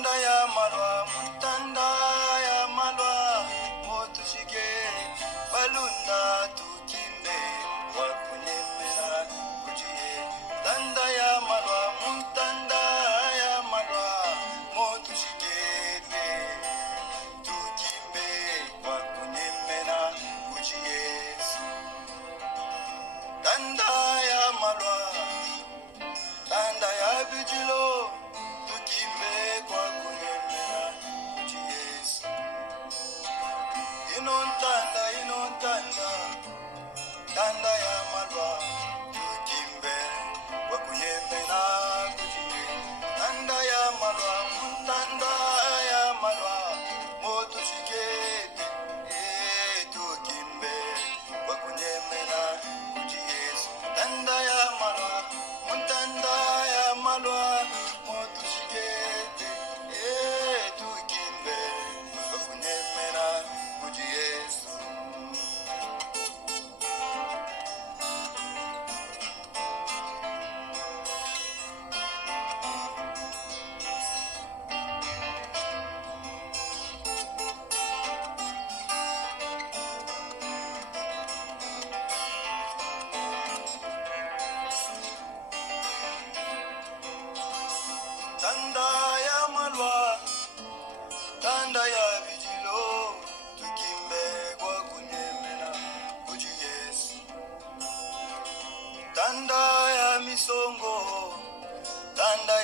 Tanda ya malwa, mutanda ya malwa, motushige, balunda tukimbe, wakunyemera kujiye. Tanda ya malwa, mutanda ya malwa, motushige, tukimbe, wakunyemera kujiye. Tanda ya malwa, tanda ya bijilo, tukimbe kwa kunyemera kuti Yesu. Inontanda, tanda ya malwa, tukimbe kwa kunyemera kuti Yesu. Tanda ya malwa, tanda ya malwa, moto shikete, tukimbe kwa kunyemera kuti Yesu. Tanda ya malwa, tanda ya malwa, moto shikete, tukimbe kwa kunyemera kuti Yesu. Tanda ya malwa, tanda ya bijilo, tukimbe kwa kunyemera kuti Yesu. Tanda ya misongo, tanda